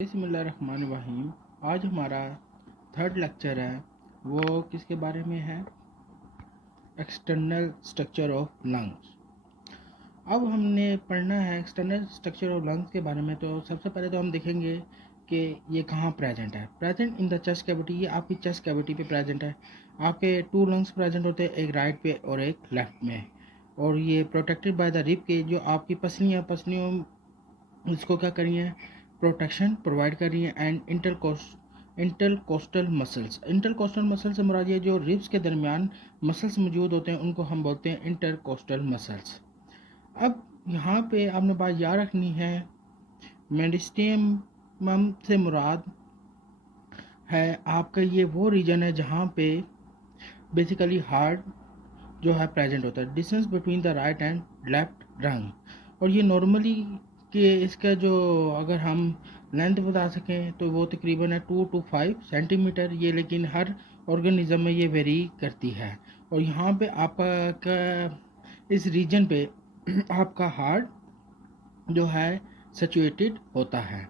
बिस्मिल्लाहिर्रहमानिर्रहीम। आज हमारा थर्ड लेक्चर है, वो किसके बारे में है? External structure of lungs. अब हमने पढ़ना है एक्सटर्नल स्ट्रक्चर ऑफ लंग्स के बारे में। तो सबसे पहले तो हम देखेंगे कि ये कहाँ प्रेजेंट है। Present in the chest cavity, ये आपकी चेस्ट कैविटी पे प्रेजेंट है। आपके टू लंग्स प्रेजेंट होते हैं, एक राइट पे और एक लेफ्ट में, और ये प्रोटेक्टेड बाय द रिब के जो आपकी पसलियों इसको क्या करी है, प्रोटेक्शन प्रोवाइड कर रही है। एंड इंटरकोस्टल मसल्स से मुराद ये जो रिब्स के दरमियान मसल्स मौजूद होते हैं उनको हम बोलते हैं इंटरकोस्टल मसल्स। अब यहाँ पे आपने बात याद रखनी है, मेडिस्टियम से मुराद है आपका ये वो रीजन है जहाँ पे बेसिकली हार्ट जो है प्रेजेंट होता है। Distance between the right and left रंग, और ये नॉर्मली कि इसका जो अगर हम लेंथ बता सकें तो वो तकरीबन है 2 to 5 सेंटीमीटर ये, लेकिन हर ऑर्गेनिज्म में ये वेरी करती है। और यहाँ पे आपका इस रीजन पे आपका हार्ट जो है सिचुएटेड होता है।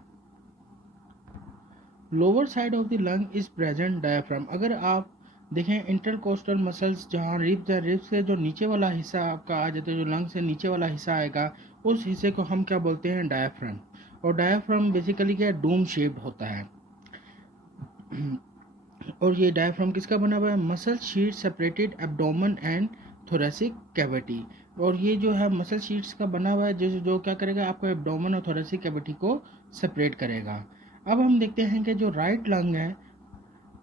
Lower side of the lung is present diaphragm. अगर आप देखें इंटरकोस्टल मसल्स जहाँ रिब्स है, रिब्स से जो नीचे वाला हिस्सा आपका आ जाता है, जो लंग से नीचे वाला हिस्सा आएगा उस हिस्से को हम क्या बोलते हैं, डायफ्राम। और डायफ्राम बेसिकली क्या है, डोम शेप्ड होता है। और ये डायफ्राम किसका बना हुआ है? Muscle sheet separated abdomen and thoracic cavity. और ये जो है मसल शीट्स का बना हुआ है जो क्या करेगा, आपको एब्डोमेन और थोरेसिक कैविटी को सेपरेट करेगा। अब हम देखते हैं कि जो राइट लंग है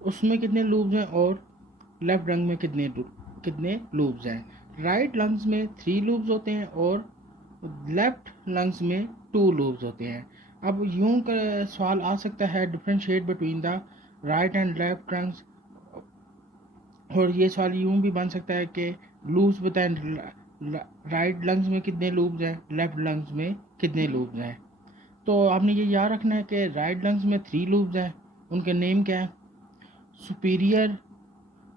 उसमें कितने लूब्स हैं और लेफ्ट लंग में कितने लूब्स हैं। राइट लंग्स में 3 लूब्स होते हैं और लेफ्ट लंग्स में 2 लूब्स होते हैं। अब यूं का सवाल आ सकता है, differentiate between the right and left lungs, और ये सवाल यूं भी बन सकता है कि लूब्स बताएं, राइट लंग्स में कितने लूब्स हैं, लेफ्ट लंग्स में कितने लूब्स हैं। तो आपने ये याद रखना है कि राइट लंग्स में 3 लूब्स हैं, उनके नेम क्या है? सुपीरियर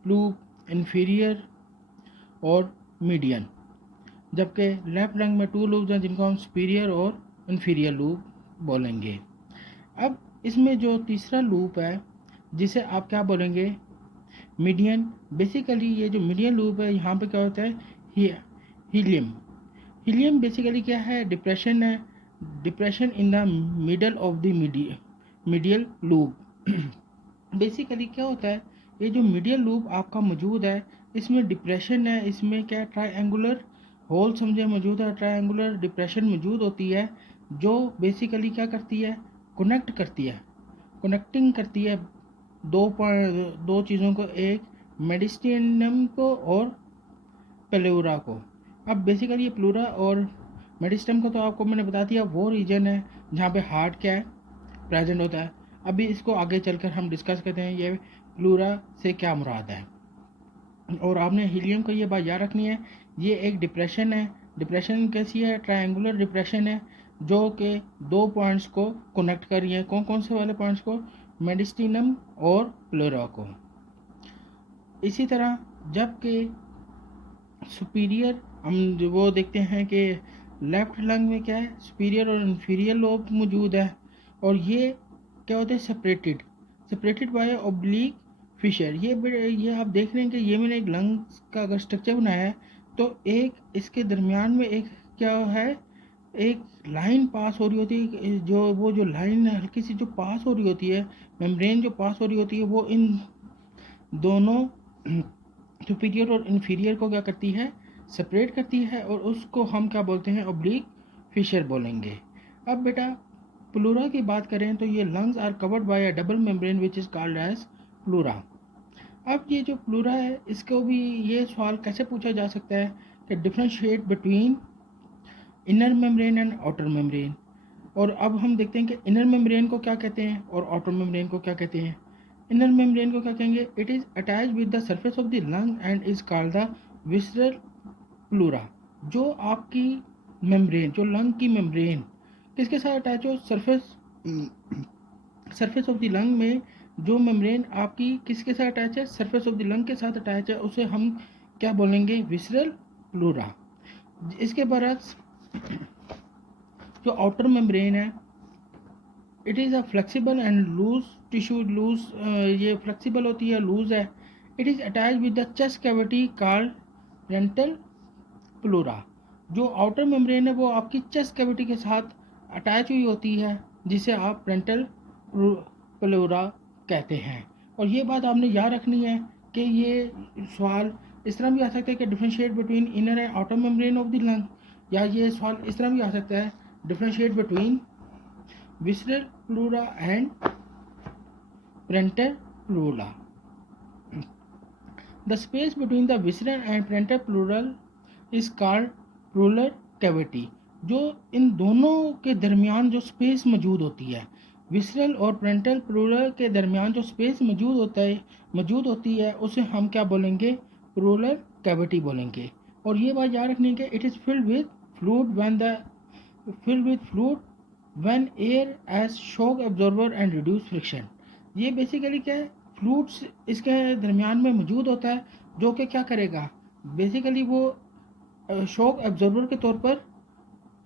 लूब, इन्फीरियर और मीडियन। जबकि लेफ्ट लंग में 2 लूब्स हैं जिनको हम सुपीरियर और इन्फीरियर लूब बोलेंगे। अब इसमें जो तीसरा लूप है जिसे आप क्या बोलेंगे, मीडियन। बेसिकली ये जो मीडियन लूप है यहाँ पे क्या होता है, हीलियम। हीलियम बेसिकली क्या है, डिप्रेशन है, depression in the middle of the medial loop. Basically क्या होता है, ये जो मीडियल लूप आपका मौजूद है इसमें डिप्रेशन है, इसमें क्या ट्रायंगुलर होल समझे मौजूद है, ट्रायंगुलर डिप्रेशन मौजूद होती है जो बेसिकली क्या करती है, कनेक्टिंग करती है दो चीज़ों को, एक मेडिस्टियम को और प्लूरा को। अब बेसिकली ये प्लूरा और मेडिस्टम को तो आपको मैंने बता दिया, वो रीजन है जहाँ पे हार्ट क्या है, प्रेजेंट होता है। अभी इसको आगे चलकर हम डिस्कस करते हैं ये प्लूरा से क्या मुराद है। और आपने हीलियम को ये बात याद रखनी है, ये एक डिप्रेशन है। डिप्रेशन कैसी है? ट्रायंगुलर डिप्रेशन है जो कि 2 पॉइंट्स को कनेक्ट कर रही है। कौन कौन से वाले पॉइंट्स को? मेडिस्टिनम और प्लूरा को। इसी तरह जबकि सुपीरियर हम जो वो देखते हैं कि लेफ्ट लंग में क्या है, सुपीरियर और इन्फीरियर लोब मौजूद है, और ये क्या होते हैं, सेपरेटेड बाय ऑब्लिक फिशर। ये आप देख रहे हैं कि ये मैंने एक लंग का अगर स्ट्रक्चर बनाया है तो एक इसके दरमियान में एक क्या है, एक लाइन पास हो रही होती है, जो लाइन हल्की सी जो पास हो रही होती है, मेम्ब्रेन जो पास हो रही होती है, वो इन दोनों सुपीरियर और इन्फीरियर को क्या करती है, सेपरेट करती है, और उसको हम क्या बोलते हैं, ऑब्लिक फिशर बोलेंगे। अब बेटा प्लूरा की बात करें तो ये lungs are covered by a double membrane which is called as pleura. अब ये जो प्लूरा है इसको भी ये सवाल कैसे पूछा जा सकता है कि differentiate between inner membrane and outer membrane. और अब हम देखते हैं कि इनर मेम्ब्रेन को क्या कहते हैं और आउटर मेम्ब्रेन को क्या कहते हैं। इनर मेम्ब्रेन को क्या कहेंगे, it is attach with the surface of the lung and is called the visceral pleura. जो आपकी मेम्ब्रेन, जो लंग की मेम्ब्रेन किसके साथ अटैच हो, सरफेस ऑफ द लंग में जो मेम्ब्रेन आपकी किसके साथ अटैच है, सरफेस ऑफ द लंग के साथ अटैच है, उसे हम क्या बोलेंगे, विसरल प्लूरा। इसके बरक्स जो आउटर मेम्ब्रेन है, it is a flexible and loose tissue, loose, ये फ्लेक्सिबल होती है, लूज है। It is attach with the chest cavity called rental pleura. जो आउटर मेम्ब्रेन है वो आपकी चेस्ट कैविटी के साथ अटैच हुई होती है, जिसे आप रेंटल प्लूरा कहते हैं। और ये बात आपने याद रखनी है कि ये सवाल इस तरह भी आ सकता है कि differentiate between inner and outer membrane of the lung, या ये सवाल इस तरह भी आ सकता है differentiate between visceral pleura and parental pleura. The space between the visceral and parental pleural is called pleural cavity. जो इन दोनों के दरमियान जो स्पेस मौजूद होती है, विसरल और पेरेंटल प्लूरल के दरमियान जो स्पेस मौजूद होती है, उसे हम क्या बोलेंगे? प्लूरल कैविटी बोलेंगे। और ये बात याद रखनी है कि it is filled with fluid when air as shock absorber and reduce friction. ये बेसिकली क्या है? फ्लूइड्स इसके दरमियान में मौजूद होता है, जो कि क्या करेगा? बेसिकली वो शॉक एब्जॉर्बर के तौर पर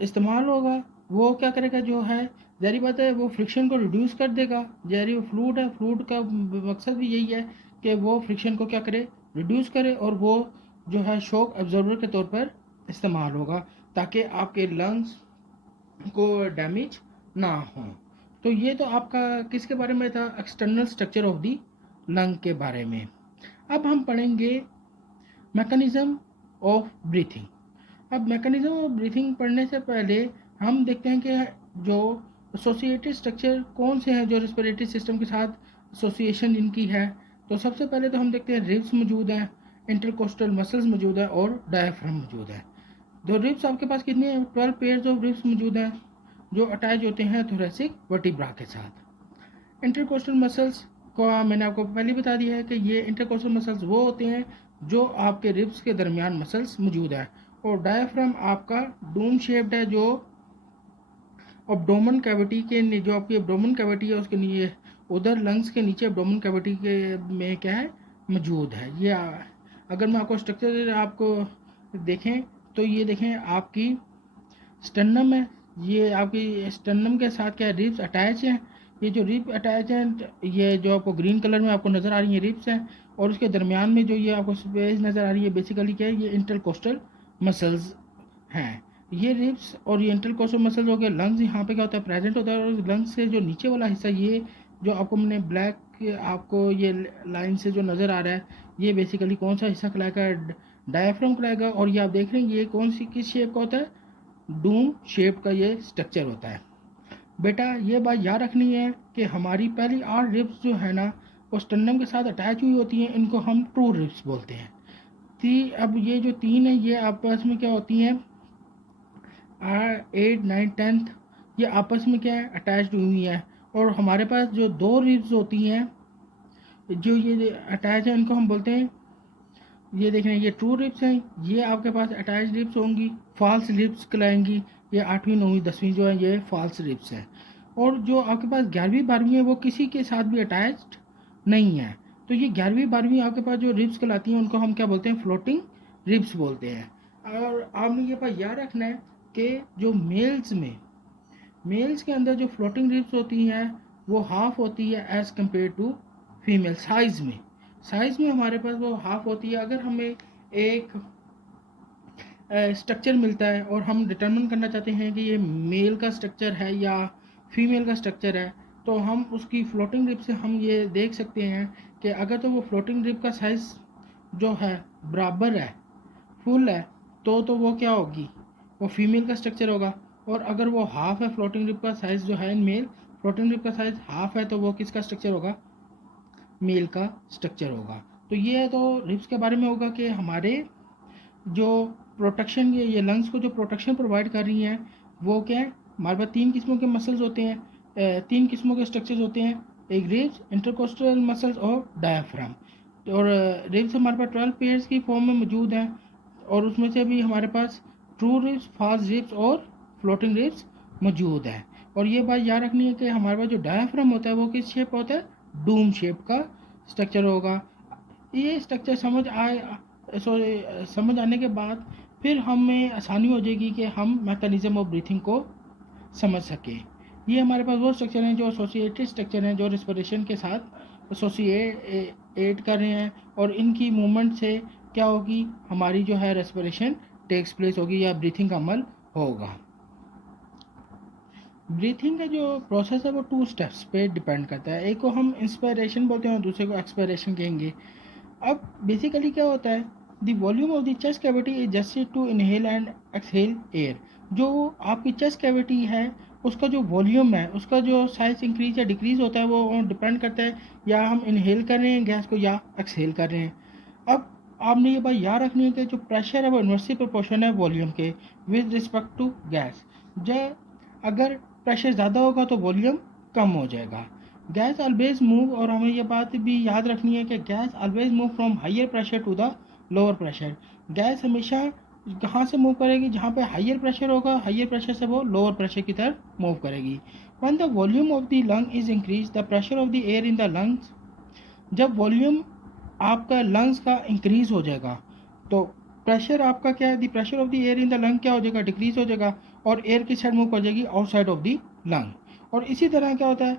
इस्तेमाल होगा। वो क्या करेगा? जो है ज़ाहिर बात है वो फ्रिक्शन को रिड्यूस कर देगा। ज़ाहिर वो फ्लूइड है, फ्लूइड का मकसद भी यही है कि वो फ्रिक्शन को क्या करे? रिड्यूस करे, और वो जो है शॉक एब्जॉर्बर के तौर पर इस्तेमाल होगा, ताकि आपके लंग्स को डैमेज ना हो। तो ये तो आपका किसके बारे में था? External structure of the lung के बारे में। अब हम पढ़ेंगे मैकेनिज्म ऑफ ब्रीथिंग। अब मैकेनिज्म ऑफ ब्रीथिंग पढ़ने से पहले हम देखते हैं कि जो एसोसिएटेड स्ट्रक्चर कौन से हैं जो रेस्पिरेटरी सिस्टम के साथ एसोसिएशन इनकी है। तो सबसे पहले तो हम देखते हैं रिब्स मौजूद हैं, इंटरकोस्टल मसल्स मौजूद है, और डायफ्राम मौजूद है। तो रिब्स आपके पास कितने हैं? 12 पेयर्स ऑफ रिब्स मौजूद हैं, जो अटैच होते हैं थोरेसिक वर्टिब्रा के साथ। इंटरकोस्टल मसल्स को मैंने आपको पहले बता दिया है कि ये इंटरकोस्टल मसल्स वो होते हैं जो आपके रिब्स के दरमियान मसल्स मौजूद है। और डायफ्राम आपका डूम शेप्ड है, जो एब्डोमेन कैविटी के जो आपकी एब्डोमेन कैविटी है उसके नीचे, उधर लंग्स के नीचे एब्डोमेन कैविटी के में क्या है? मौजूद है। ये अगर मैं आपको स्ट्रक्चर आपको देखें तो ये देखें आपकी स्टर्नम है, ये आपकी स्टर्नम के साथ क्या रिब्स अटैच हैं। ये जो रिब अटैच हैं, ये जो आपको ग्रीन कलर में आपको नज़र आ रही है रिब्स हैं, और उसके दरमियान में जो ये आपको स्पेस नज़र आ रही है बेसिकली क्या है? ये इंटरकोस्टल मसल्स हैं। ये रिब्स और ये इंटरकोस्टल मसल्स हो गए। लंग्स यहाँ पे क्या होता है? प्रेजेंट होता है। और लंग्स से जो नीचे वाला हिस्सा, ये जो आपको मैंने ब्लैक आपको ये लाइन से जो नज़र आ रहा है, ये बेसिकली कौन सा हिस्सा कहलाएगा? डायफ्राम कहलाएगा। और ये आप देख रहे हैं ये कौन सी किस शेप का होता है? डूम शेप का ये स्ट्रक्चर होता है। बेटा ये बात याद रखनी है कि हमारी पहली 8 रिब्स जो है ना, वो स्टर्नम के साथ अटैच हुई होती हैं। इनको हम ट्रू रिब्स बोलते हैं। अब ये जो 3 है, ये आपस में क्या होती हैं? 8, 9, 10 ये आपस में क्या है? अटैच्ड हुई है। और हमारे पास जो 2 रिब्स होती हैं जो ये अटैच है, इनको हम बोलते हैं, ये देख रहे हैं ये ट्रू रिब्स हैं। ये आपके पास अटैच रिब्स होंगी, फॉल्स रिब्स कहलाएंगी। ये 8वीं 9वीं 10वीं जो है ये फॉल्स रिब्स हैं। और जो आपके पास 11वीं 12वीं है वो किसी के साथ भी अटैच्ड नहीं है। तो ये 11वीं 12वीं आपके पास जो रिब्स कहलाती हैं उनको हम क्या बोलते हैं? फ्लोटिंग रिब्स बोलते हैं। और आपने ये बात याद रखना है कि जो मेल्स के अंदर जो फ्लोटिंग रिब्स होती हैं वो हाफ होती है as compare to female. Size में हमारे पास वो हाफ होती है। अगर हमें एक स्ट्रक्चर मिलता है और हम डिटरमिन करना चाहते हैं कि ये मेल का स्ट्रक्चर है या फीमेल का स्ट्रक्चर है, तो हम उसकी फ्लोटिंग रिब से हम ये देख सकते हैं कि अगर तो वो फ्लोटिंग रिब का साइज़ जो है बराबर है, फुल है, तो वो क्या होगी? वो फीमेल का स्ट्रक्चर होगा। और अगर वो हाफ है, फ्लोटिंग रिब का साइज़ जो है मेल, फ्लोटिंग रिब का साइज़ हाफ है, तो वो किसका स्ट्रक्चर होगा? मेल का स्ट्रक्चर होगा। तो ये तो रिब्स के बारे में होगा कि हमारे जो प्रोटेक्शन, ये लंग्स को जो प्रोटेक्शन प्रोवाइड कर रही हैं वो क्या है? हमारे पास 3 किस्मों के मसल्स होते हैं, 3 किस्मों के स्ट्रक्चर्स होते हैं, एक रिब्स, इंटरकोस्टल मसल्स और डायफ्राम। और रिब्स हमारे पास 12 पेयर्स की फॉर्म में मौजूद हैं, और उसमें से भी हमारे पास ट्रू रिब्स, फॉल्स रिब्स और फ्लोटिंग रिब्स मौजूद हैं। और ये बात याद रखनी है कि हमारे पास जो डायफ्राम होता है वो किस शेप होता है? डूम शेप का स्ट्रक्चर होगा। ये स्ट्रक्चर समझ आने के बाद फिर हमें आसानी हो जाएगी कि हम मैकेनिज्म ऑफ ब्रीथिंग को समझ सकें। ये हमारे पास वो स्ट्रक्चर हैं जो एसोसिएटेड स्ट्रक्चर हैं, जो रिस्पिरेशन के साथ एसोसिएट कर रहे हैं, और इनकी मूवमेंट से क्या होगी, हमारी जो है रेस्पिरेशन टेक्स प्लेस होगी या ब्रीथिंग का अमल होगा। ब्रीथिंग का जो प्रोसेस है वो 2 स्टेप्स पे डिपेंड करता है। एक को हम इंस्पायरेशन बोलते हैं और दूसरे को एक्सपायरेशन कहेंगे। अब बेसिकली क्या होता है, the volume of the chest cavity is just to inhale and exhale air. जो आपकी चेस्ट कैविटी है उसका जो वॉल्यूम है, उसका जो साइज इंक्रीज या डिक्रीज होता है वो डिपेंड करता है या हम इनहेल कर रहे हैं गैस को या एक्सहेल कर रहे हैं। अब आपने ये बात याद रखनी है कि जो प्रेशर है वो इन्वर्सली प्रोपोर्शन है वॉल्यूम के विद रिस्पेक्ट टू गैस। जब अगर प्रेशर ज़्यादा होगा तो वॉल्यूम कम हो जाएगा। गैस ऑलवेज मूव, और हमें ये बात भी याद रखनी है कि gas always move from higher pressure to the lower pressure. Gas हमेशा कहाँ से मूव करेगी, जहाँ पे हाइयर प्रेशर होगा, हाइयर प्रेशर से वो लोअर प्रेशर की तरफ मूव करेगी। When the volume of the lung is increase the pressure of the air in the lungs. जब वॉल्यूम आपका लंग्स का इंक्रीज हो जाएगा तो प्रेशर आपका क्या है, the pressure of the air in the lung क्या हो जाएगा, डिक्रीज हो जाएगा, और एयर की साइड मूव कर जाएगी आउटसाइड ऑफ द लंग। और इसी तरह क्या होता है,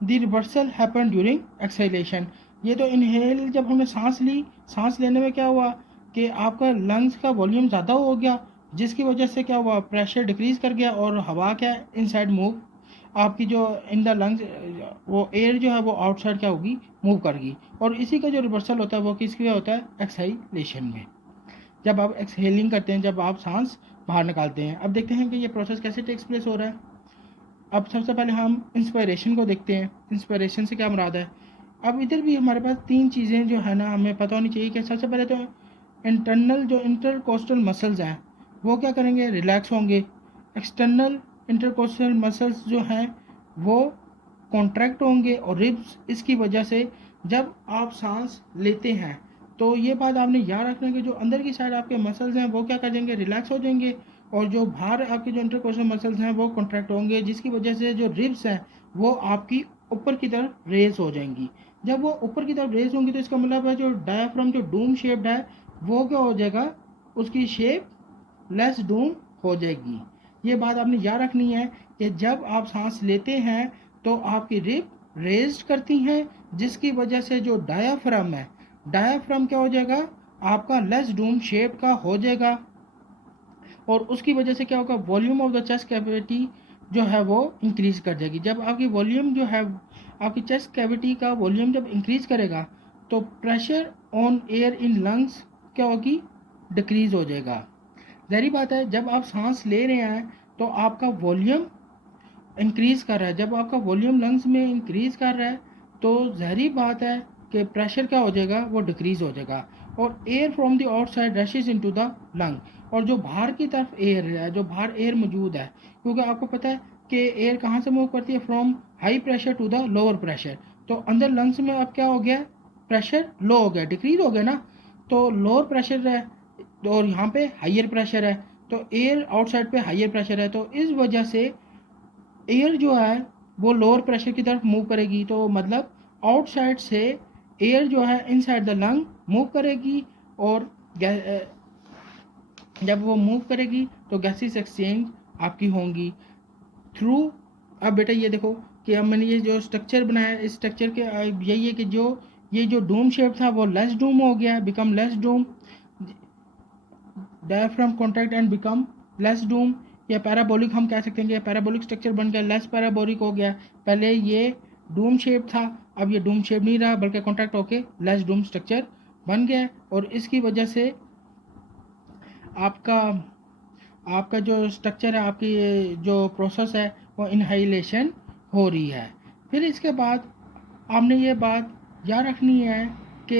the reversal happen during exhalation. ये तो इनहेल जब हमने सांस ली, सांस लेने में क्या हुआ कि आपका लंग्स का वॉल्यूम ज़्यादा हो गया, जिसकी वजह से क्या हुआ, प्रेशर डिक्रीज कर गया और हवा क्या इनसाइड मूव, आपकी जो इन द लंग्स वो एयर जो है वो आउटसाइड क्या होगी, मूव करेगी। और इसी का जो रिवर्सल होता है वो किसकी वजह होता है, एक्सहाइलेशन में, जब आप एक्सहेलिंग करते हैं, जब आप सांस बाहर निकालते हैं। अब देखते हैं कि ये प्रोसेस कैसे टेक्स प्लेस हो रहा है। अब सबसे पहले हम इंस्पायरेशन को देखते हैं, इंस्पायरेशन से क्या मुराद है। अब इधर भी हमारे पास 3 चीज़ें जो है ना हमें पता होनी चाहिए कि सबसे पहले तो इंटरनल जो इंटरकोस्टल मसल्स हैं वो क्या करेंगे, रिलैक्स होंगे। एक्सटर्नल इंटरकोस्टल मसल्स जो हैं वो कॉन्ट्रैक्ट होंगे, और रिब्स इसकी वजह से जब आप सांस लेते हैं तो ये बात आपने याद रखना कि जो अंदर की साइड आपके मसल्स हैं वो क्या कर जाएंगे, रिलैक्स हो जाएंगे, और जो बाहर आपके जो इंटरकोस्टल मसल्स हैं वो कॉन्ट्रैक्ट होंगे, जिसकी वजह से जो रिब्स हैं वो आपकी ऊपर की तरफ रेज हो जाएंगी। जब वो ऊपर की तरफ रेज होंगी तो इसका मतलब है जो डायाफ्राम जो डूम शेप्ड है वो क्या हो जाएगा, उसकी शेप लेस डूम हो जाएगी। ये बात आपने याद रखनी है कि जब आप सांस लेते हैं तो आपकी रिब रेज्ड करती हैं, जिसकी वजह से जो डायाफ्राम है, डायाफ्राम क्या हो जाएगा, आपका लेस डूम शेप का हो जाएगा, और उसकी वजह से क्या होगा, volume of the chest cavity जो है वो इंक्रीज कर जाएगी। जब आपकी वॉल्यूम जो है, आपकी चेस्ट कैविटी का वॉल्यूम जब इंक्रीज करेगा तो pressure on air in lungs क्या होगी, डिक्रीज हो जाएगा। ज़ाहिर बात है जब आप सांस ले रहे हैं तो आपका वॉल्यूम इंक्रीज़ कर रहा है, जब आपका वॉल्यूम लंग्स में इंक्रीज़ कर रहा है तो ज़ाहिर बात है कि प्रेशर क्या हो जाएगा, वो डिक्रीज़ हो जाएगा, और air from the outside rushes into the lung. और जो बाहर की तरफ एयर है, जो बाहर एयर मौजूद है, क्योंकि आपको पता है कि एयर कहाँ से मूव करती है, from high pressure to the lower pressure. तो अंदर लंग्स में अब क्या हो गया, प्रेशर लो हो गया, डिक्रीज हो गया ना, तो लोअर प्रेशर है और यहाँ पे हाइयर प्रेशर है, तो एयर आउटसाइड पे हाइयर प्रेशर है, तो इस वजह से एयर जो है वो लोअर प्रेशर की तरफ मूव करेगी। तो मतलब आउटसाइड से एयर जो है इनसाइड द लंग मूव करेगी, और जब वो मूव करेगी तो गैसेस एक्सचेंज आपकी होंगी थ्रू। अब बेटा ये देखो कि अब मैंने ये जो स्ट्रक्चर बनाया, इस स्ट्रक्चर के यही है कि जो ये जो डूम शेप था वो लेस डूम हो गया, become less Doom, diaphragm contract and become less Doom, या पैराबोलिक हम कह सकते हैं कि पैराबोलिक स्ट्रक्चर बन गया, लेस पैराबोलिक हो गया। पहले ये डूम शेप था, अब ये डूम शेप नहीं रहा बल्कि कॉन्ट्रैक्ट होके लेस डूम स्ट्रक्चर बन गया, और इसकी वजह से आपका आपका जो स्ट्रक्चर है, आपकी ये जो प्रोसेस है वो इनहाइलेशन हो रही है। फिर इसके बाद आपने ये बात याद रखनी है कि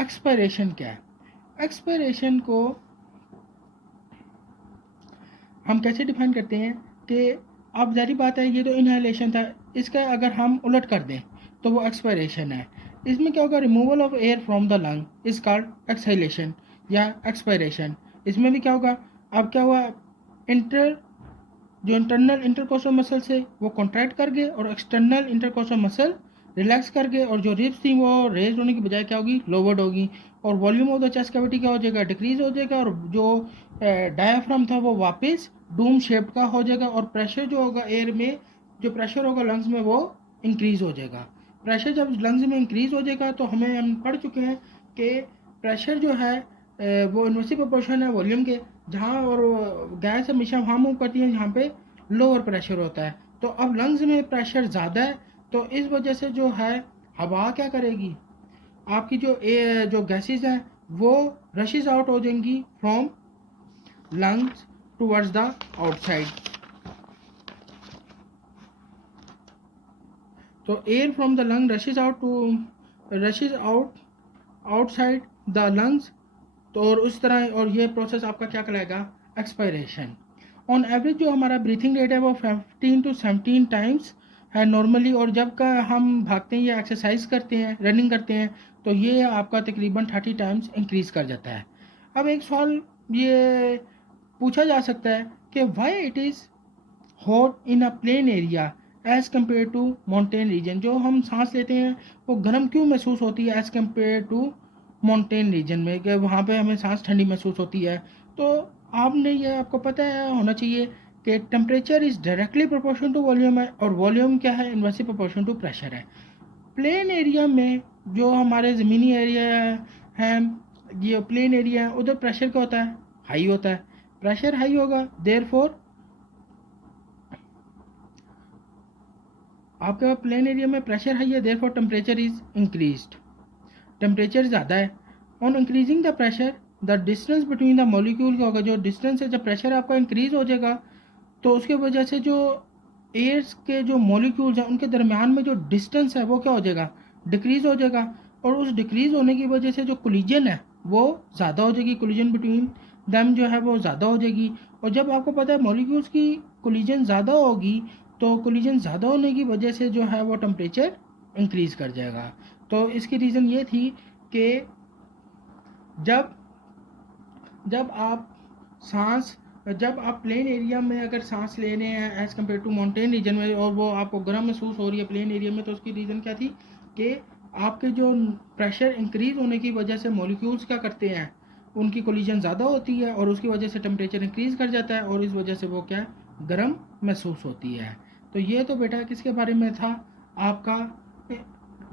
एक्सपायरेशन क्या है। एक्सपायरेशन को हम कैसे डिफाइन करते हैं कि अब जारी बात है, ये तो इनहेलेशन था, इसका अगर हम उलट कर दें तो वो एक्सपायरेशन है। इसमें क्या होगा, removal of air from the lung is called exhalation या एक्सपायरेशन। इसमें भी क्या होगा, अब क्या हुआ, इंटर जो इंटरनल इंटरकोस्टल मसल से वो कॉन्ट्रैक्ट कर गए और एक्सटर्नल इंटरकोस्टल मसल रिलैक्स कर गए, और जो रिब्स थी वो रेज होने की बजाय क्या होगी, लोवर्ड होगी, और volume of the chest cavity क्या हो जाएगा, डिक्रीज हो जाएगा, और जो डायफ्राम था वो वापस डूम शेप का हो जाएगा, और प्रेशर जो होगा एयर में, जो प्रेशर होगा लंग्स में वो इंक्रीज हो जाएगा। प्रेशर जब लंग्स में इंक्रीज हो जाएगा तो हम पढ़ चुके हैं कि प्रेशर जो है वो इन्वर्सली प्रोपोर्शन है वॉल्यूम के, जहाँ और गैस हमेशा वहाँ मूव करती है जहाँ पे लोअर प्रेशर होता है। तो अब लंग्स में प्रेशर ज़्यादा है, तो इस वजह से जो है हवा क्या करेगी, आपकी जो गैसेज हैं वो रशेज आउट हो जाएंगी from lungs towards the outside. तो air from the lung rushes out outside the lungs. तो और उस तरह, और ये प्रोसेस आपका क्या कहलाएगा, एक्सपायरेशन। ऑन एवरेज जो हमारा ब्रीथिंग रेट है वो 15 to 17 टाइम्स है नॉर्मली, और जब का हम भागते हैं या एक्सरसाइज करते हैं, रनिंग करते हैं, तो ये आपका तकरीबन 30 टाइम्स इंक्रीज कर जाता है। अब एक सवाल ये पूछा जा सकता है कि why it is hot in a plain area as compare to mountain region. जो हम सांस लेते हैं वो गर्म क्यों महसूस होती है as compare to mountain region में, कि वहाँ पे हमें सांस ठंडी महसूस होती है। तो आपने ये आपको पता है होना चाहिए कि temperature is directly proportion to volume है, और वॉल्यूम क्या है, इनवर्सली प्रोपोर्शन टू प्रेशर है। प्लेन एरिया में जो हमारे ज़मीनी एरिया है, ये प्लेन एरिया है, उधर प्रेशर क्या होता है, हाई होता है। प्रेशर हाई होगा, देयरफॉर आपके प्लेन एरिया में प्रेशर हाई है, therefore temperature is increased, temperature ज़्यादा है। On increasing the pressure the distance between the molecule क्या होगा, जो डिस्टेंस है, जब प्रेशर आपका इंक्रीज हो जाएगा तो उसके वजह से जो एयर्स के जो मॉलिक्यूल्स हैं उनके दरमियान में जो डिस्टेंस है वो क्या हो जाएगा, डिक्रीज हो जाएगा। और उस डिक्रीज होने की वजह से जो कोलिजन है वो ज़्यादा हो जाएगी, कोलिजन बिटवीन दैम जो है वो ज़्यादा हो जाएगी। और जब आपको पता है मॉलिक्यूल्स की कोलिजन ज़्यादा होगी, तो कोलिजन ज़्यादा होने की वजह से जो है वो टेम्परेचर इंक्रीज़ कर जाएगा। तो इसकी रीज़न ये थी कि जब जब आप सांस जब आप प्लेन एरिया में अगर सांस ले रहे हैं as compare to mountain region में, और वो आपको गर्म महसूस हो रही है प्लेन एरिया में, तो उसकी रीज़न क्या थी कि आपके जो प्रेशर इंक्रीज होने की वजह से मॉलिक्यूल्स क्या करते हैं, उनकी कोलिजन ज़्यादा होती है, और उसकी वजह से टेम्परेचर इंक्रीज़ कर जाता है, और इस वजह से वो क्या गर्म महसूस होती है। तो ये तो बेटा किसके बारे में था, आपका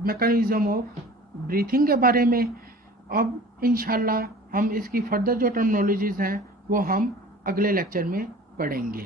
मैकेनिज़्म ऑफ ब्रीथिंग के बारे में। अब इंशाल्लाह हम इसकी फर्दर जो टर्मिनोलॉजीज़ हैं वो हम अगले लेक्चर में पढ़ेंगे।